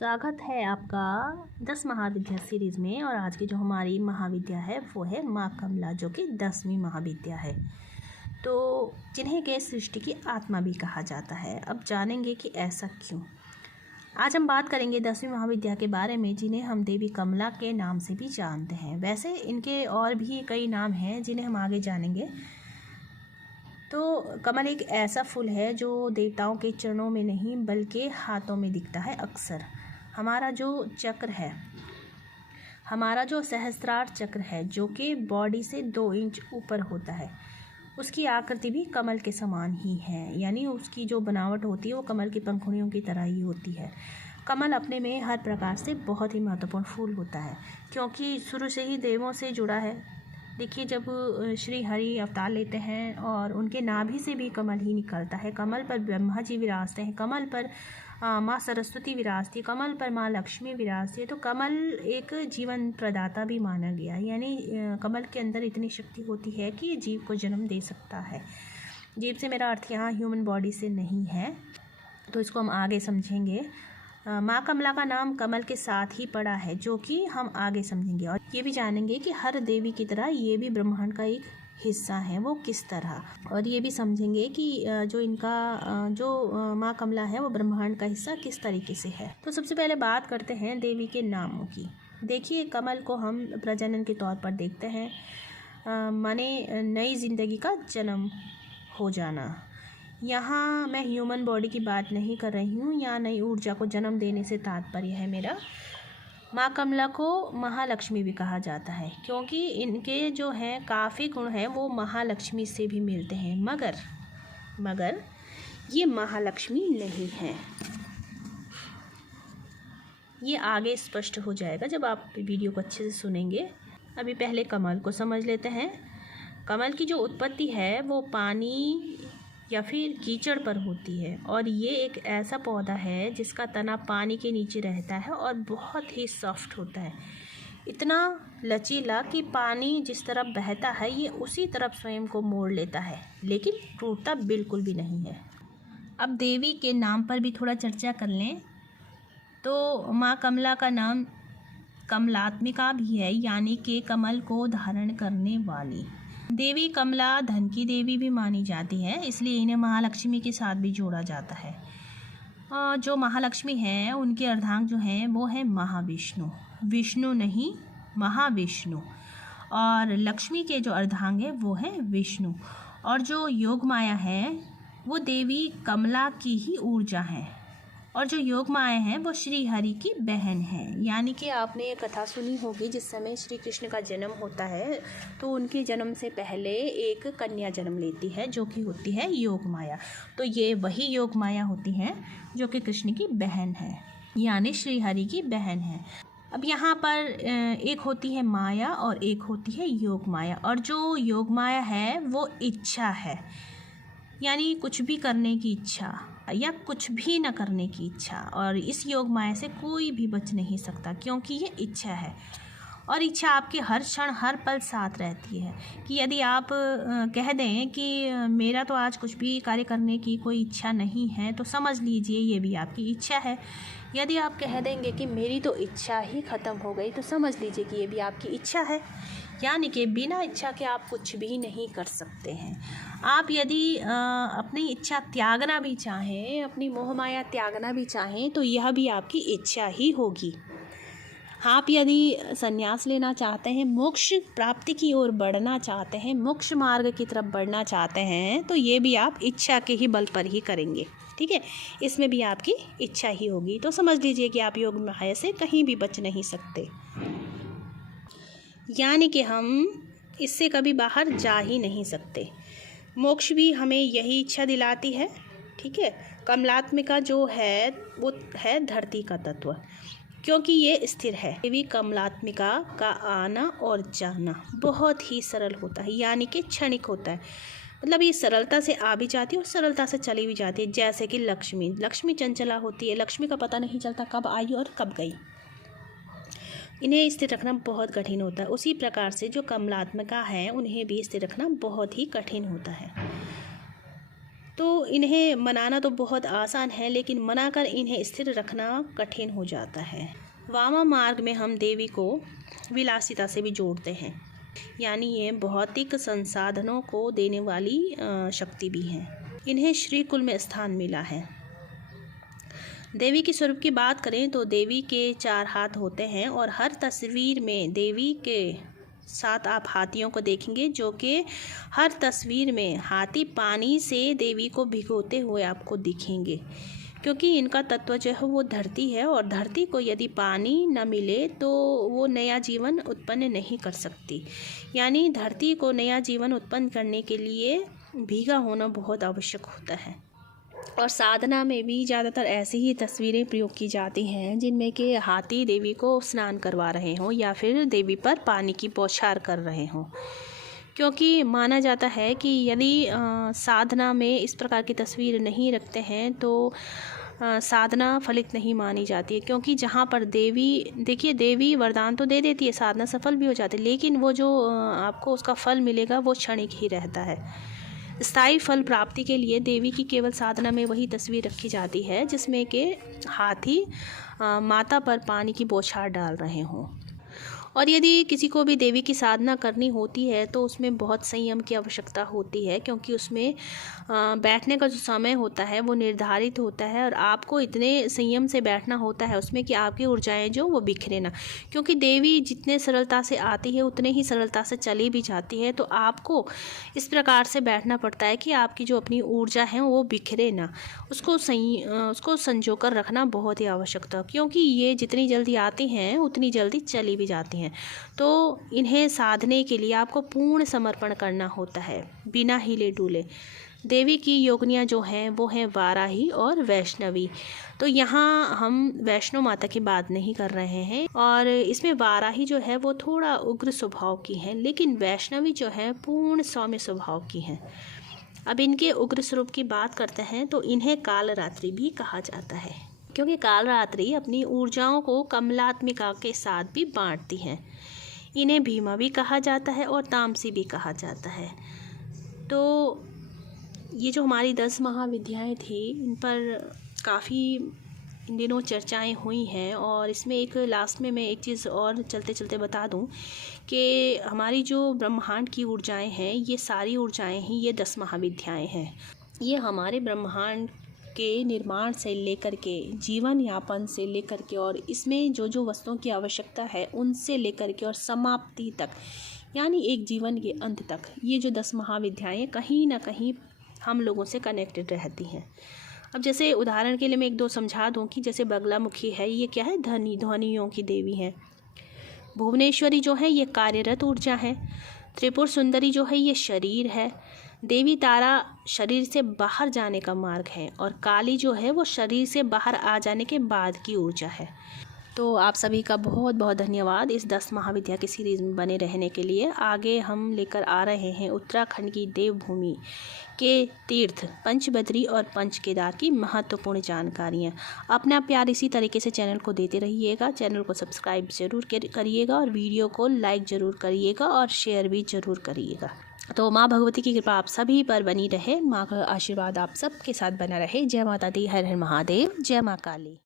स्वागत है आपका 10 महाविद्या सीरीज़ में। और आज की जो हमारी महाविद्या है वो है माँ कमला, जो कि 10वीं महाविद्या है, तो जिन्हें के सृष्टि की आत्मा भी कहा जाता है। अब जानेंगे कि ऐसा क्यों। आज हम बात करेंगे 10वीं महाविद्या के बारे में, जिन्हें हम देवी कमला के नाम से भी जानते हैं। वैसे इनके और भी कई नाम हैं जिन्हें हम आगे जानेंगे। तो कमल एक ऐसा फूल है जो देवताओं के चरणों में नहीं बल्कि हाथों में दिखता है अक्सर। हमारा जो चक्र है, हमारा जो सहस्त्रार चक्र है, जो कि बॉडी से 2 इंच ऊपर होता है, उसकी आकृति भी कमल के समान ही है। यानी उसकी जो बनावट होती है वो कमल की पंखुड़ियों की तरह ही होती है। कमल अपने में हर प्रकार से बहुत ही महत्वपूर्ण फूल होता है, क्योंकि शुरू से ही देवों से जुड़ा है। देखिए, जब श्री हरि अवतार लेते हैं और उनके नाभि से भी कमल ही निकलता है। कमल पर ब्रह्मा जी विराजते हैं, कमल पर माँ सरस्वती विराजती है, कमल पर माँ लक्ष्मी विराजती है। तो कमल एक जीवन प्रदाता भी माना गया। यानी कमल के अंदर इतनी शक्ति होती है कि जीव को जन्म दे सकता है। जीव से मेरा अर्थ यहाँ ह्यूमन बॉडी से नहीं है, तो इसको हम आगे समझेंगे। माँ कमला का नाम कमल के साथ ही पड़ा है, जो कि हम आगे समझेंगे। और ये भी जानेंगे कि हर देवी की तरह ये भी ब्रह्मांड का एक हिस्सा है, वो किस तरह। और ये भी समझेंगे कि जो माँ कमला है वो ब्रह्मांड का हिस्सा किस तरीके से है। तो सबसे पहले बात करते हैं देवी के नामों की। देखिए, कमल को हम प्रजनन के तौर पर देखते हैं, माने नई जिंदगी का जन्म हो जाना। यहाँ मैं ह्यूमन बॉडी की बात नहीं कर रही हूँ, यहाँ नई ऊर्जा को जन्म देने से तात्पर्य है मेरा। माँ कमला को महालक्ष्मी भी कहा जाता है, क्योंकि इनके जो हैं काफ़ी गुण हैं वो महालक्ष्मी से भी मिलते हैं। मगर ये महालक्ष्मी नहीं है। ये आगे स्पष्ट हो जाएगा जब आप वीडियो को अच्छे से सुनेंगे। अभी पहले कमल को समझ लेते हैं। कमल की जो उत्पत्ति है वो पानी या फिर कीचड़ पर होती है, और ये एक ऐसा पौधा है जिसका तना पानी के नीचे रहता है और बहुत ही सॉफ्ट होता है, इतना लचीला कि पानी जिस तरफ बहता है ये उसी तरफ स्वयं को मोड़ लेता है, लेकिन टूटता बिल्कुल भी नहीं है। अब देवी के नाम पर भी थोड़ा चर्चा कर लें तो माँ कमला का नाम कमलात्मिका भी है, यानी कि कमल को धारण करने वाली। देवी कमला धन की देवी भी मानी जाती है, इसलिए इन्हें महालक्ष्मी के साथ भी जोड़ा जाता है। जो महालक्ष्मी है उनके अर्धांग जो हैं वो है महाविष्णु, विष्णु नहीं महाविष्णु। और लक्ष्मी के जो अर्धांग है वो है विष्णु। और जो योग माया है वो देवी कमला की ही ऊर्जा है, और जो योग माया है वो श्री हरि की बहन है। यानी कि आपने ये कथा सुनी होगी, जिस समय श्री कृष्ण का जन्म होता है तो उनके जन्म से पहले एक कन्या जन्म लेती है, जो कि होती है योग माया। तो ये वही योग माया होती है जो कि कृष्ण की बहन है, यानी श्री हरि की बहन है। अब यहाँ पर एक होती है माया और एक होती है योग माया। और जो योग माया है वो इच्छा है, यानी कुछ भी करने की इच्छा या कुछ भी न करने की इच्छा। और इस योग माया से कोई भी बच नहीं सकता, क्योंकि ये इच्छा है। और इच्छा आपके हर क्षण हर पल साथ रहती है। कि यदि आप कह दें कि मेरा तो आज कुछ भी कार्य करने की कोई इच्छा नहीं है, तो समझ लीजिए ये भी आपकी इच्छा है। यदि आप कह देंगे कि मेरी तो इच्छा ही ख़त्म हो गई, तो समझ लीजिए कि ये भी आपकी इच्छा है। यानी कि बिना इच्छा के आप कुछ भी नहीं कर सकते हैं। आप यदि अपनी इच्छा त्यागना भी चाहें, अपनी मोह माया त्यागना भी चाहें, तो यह भी आपकी इच्छा ही होगी। आप यदि संन्यास लेना चाहते हैं, मोक्ष प्राप्ति की ओर बढ़ना चाहते हैं, मोक्ष मार्ग की तरफ बढ़ना चाहते हैं, तो ये भी आप इच्छा के ही बल पर ही करेंगे। ठीक है, इसमें भी आपकी इच्छा ही होगी। तो समझ लीजिए कि आप योग माया से कहीं भी बच नहीं सकते, यानी कि हम इससे कभी बाहर जा ही नहीं सकते। मोक्ष भी हमें यही इच्छा दिलाती है। ठीक है, कमलात्मिका जो है वो है धरती का तत्व, क्योंकि ये स्थिर है। देवी कमलात्मिका का आना और जाना बहुत ही सरल होता है, यानी कि क्षणिक होता है। मतलब ये सरलता से आ भी जाती है और सरलता से चली भी जाती है। जैसे कि लक्ष्मी चंचला होती है, लक्ष्मी का पता नहीं चलता कब आई और कब गई। इन्हें स्थिर रखना बहुत कठिन होता है। उसी प्रकार से जो कमलात्मिका है उन्हें भी स्थिर रखना बहुत ही कठिन होता है। तो इन्हें मनाना तो बहुत आसान है, लेकिन मनाकर इन्हें स्थिर रखना कठिन हो जाता है। वामा मार्ग में हम देवी को विलासिता से भी जोड़ते हैं, यानी ये भौतिक संसाधनों को देने वाली शक्ति भी है। इन्हें श्री कुल में स्थान मिला है। देवी के स्वरूप की बात करें तो देवी के 4 हाथ होते हैं और हर तस्वीर में देवी के साथ आप हाथियों को देखेंगे, जो कि हर तस्वीर में हाथी पानी से देवी को भिगोते हुए आपको दिखेंगे, क्योंकि इनका तत्व जो है वो धरती है और धरती को यदि पानी न मिले तो वो नया जीवन उत्पन्न नहीं कर सकती। यानी धरती को नया जीवन उत्पन्न करने के लिए भीगा होना बहुत आवश्यक होता है। और साधना में भी ज़्यादातर ऐसी ही तस्वीरें प्रयोग की जाती हैं जिनमें कि हाथी देवी को स्नान करवा रहे हों या फिर देवी पर पानी की बौछार कर रहे हों, क्योंकि माना जाता है कि यदि साधना में इस प्रकार की तस्वीर नहीं रखते हैं तो साधना फलित नहीं मानी जाती है। क्योंकि जहाँ पर देवी, देखिए देवी वरदान तो दे देती है, साधना सफल भी हो जाती है, लेकिन वो जो आपको उसका फल मिलेगा वो क्षणिक ही रहता है। स्थायी फल प्राप्ति के लिए देवी की केवल साधना में वही तस्वीर रखी जाती है जिसमें कि हाथी माता पर पानी की बौछार डाल रहे हों। और यदि किसी को भी देवी की साधना करनी होती है तो उसमें बहुत संयम की आवश्यकता होती है, क्योंकि उसमें बैठने का जो समय होता है वो निर्धारित होता है और आपको इतने संयम से बैठना होता है उसमें कि आपकी ऊर्जाएं जो वो बिखरे ना, क्योंकि देवी जितने सरलता से आती है उतने ही सरलता से चली भी जाती है। तो आपको इस प्रकार से बैठना पड़ता है कि आपकी जो अपनी ऊर्जा है वो बिखरे ना, उसको संजो कर रखना बहुत ही आवश्यकता, क्योंकि ये जितनी जल्दी आती हैं उतनी जल्दी चली भी जाती हैं। तो इन्हें साधने के लिए आपको पूर्ण समर्पण करना होता है, बिना हिले डुले। देवी की योगिनियाँ जो हैं वो हैं वाराही और वैष्णवी। तो यहाँ हम वैष्णो माता की बात नहीं कर रहे हैं, और इसमें वाराही जो है वो थोड़ा उग्र स्वभाव की है, लेकिन वैष्णवी जो है पूर्ण सौम्य स्वभाव की है। अब इनके उग्र स्वरूप की बात करते हैं तो इन्हें कालरात्रि भी कहा जाता है, क्योंकि कालरात्रि अपनी ऊर्जाओं को कमलात्मिका के साथ भी बांटती है। इन्हें भीमा भी कहा जाता है और तामसी भी कहा जाता है। तो ये जो हमारी 10 महाविद्याएं थी, इन पर काफ़ी इन दिनों चर्चाएं हुई हैं। और इसमें एक लास्ट में मैं एक चीज़ और चलते चलते बता दूं कि हमारी जो ब्रह्मांड की ऊर्जाएं हैं, ये सारी ऊर्जाएं ही ये 10 महाविद्याएं हैं। ये हमारे ब्रह्मांड के निर्माण से लेकर के जीवन यापन से लेकर के और इसमें जो जो वस्तुओं की आवश्यकता है उनसे लेकर के और समाप्ति तक, यानी एक जीवन के अंत तक, ये जो 10 महाविद्याएं कहीं ना कहीं हम लोगों से कनेक्टेड रहती हैं। अब जैसे उदाहरण के लिए मैं 1-2 समझा दूं कि जैसे बगलामुखी है, ये क्या है, ध्वनियों की देवी है। भुवनेश्वरी जो है ये कार्यरत ऊर्जा है। त्रिपुर सुंदरी जो है ये शरीर है। देवी तारा शरीर से बाहर जाने का मार्ग है, और काली जो है वो शरीर से बाहर आ जाने के बाद की ऊर्जा है। तो आप सभी का बहुत बहुत धन्यवाद इस 10 महाविद्या की सीरीज़ में बने रहने के लिए। आगे हम लेकर आ रहे हैं उत्तराखंड की देवभूमि के तीर्थ पंचबद्री और पंचकेदार की महत्वपूर्ण जानकारियाँ। अपना प्यार इसी तरीके से चैनल को देते रहिएगा। चैनल को सब्सक्राइब ज़रूर करिएगा और वीडियो को लाइक ज़रूर करिएगा और शेयर भी ज़रूर करिएगा। तो माँ भगवती की कृपा आप सभी पर बनी रहे, माँ का आशीर्वाद आप सबके साथ बना रहे। जय माता दी, हर हर महादेव, जय माँ काली।